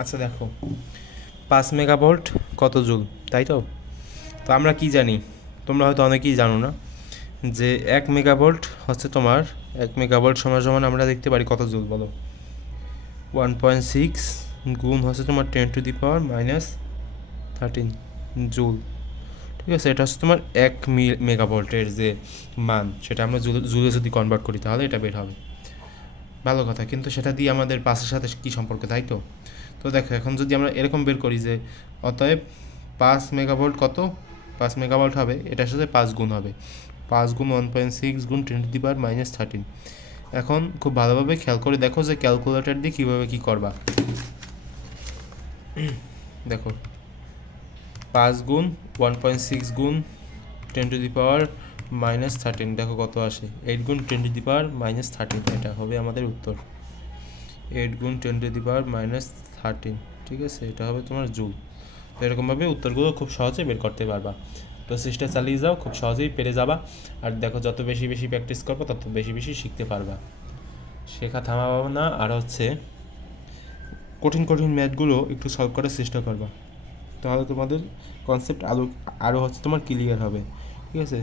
আচ্ছা দেখো, 5 মেগাভোল্ট কত জুল, তাই তো? তো আমরা কি জানি, তোমরা হয়তো অনেকেই জানো না, যে 1 মেগাভোল্ট হচ্ছে তোমার, 1 মেগাভোল্ট সমান সমান আমরা দেখতে পারি কত জুল বলো? 1.6 গুণ হচ্ছে তোমার 10⁻⁻13 জুল। ঠিক আছে, এটা হচ্ছে তোমার 1 মেগাভোল্টের যে মান, সেটা আমরা জুলে যদি কনভার্ট করি তাহলে এটা বের হবে। ভালো কথা, কিন্তু সেটা দিয়ে আমাদের পাসের সাথে কী সম্পর্ক, তাই তো? তো দেখো, এখন যদি আমরা এরকম বের করি যে অতএব 5 মেগাভোল্ট কত, 5 মেগাভোল্ট হবে, এটার সাথে 5 গুণ হবে, 5 গুণ 1.6 গুণ 10⁻⁻13। এখন খুব ভালোভাবে খেয়াল করে দেখো যে ক্যালকুলেটর দিয়ে কীভাবে কী করবা। দেখো, 5 গুণ 1.6 গুণ 10⁻⁻13, দেখো কত আসে, 8 গুণ 10⁻⁻13, এটা হবে আমাদের উত্তর। 8 গুণ 10⁻⁻13, ঠিক আছে, এটা হবে তোমার জুল। তো এরকমভাবে উত্তরগুলো খুব সহজে বের করতে পারবা। প্রসেসটা চালিয়ে যাও, খুব সহজেই পেরে যাবা। আর দেখো, যত বেশি বেশি প্র্যাকটিস করবো তত বেশি বেশি শিখতে পারবা। শেখা থামাবো না, আর হচ্ছে কঠিন কঠিন ম্যাথগুলো একটু সলভ করার চেষ্টা করবা, তাহলে তোমাদের কনসেপ্ট আরও হচ্ছে তোমার ক্লিয়ার হবে। ঠিক আছে।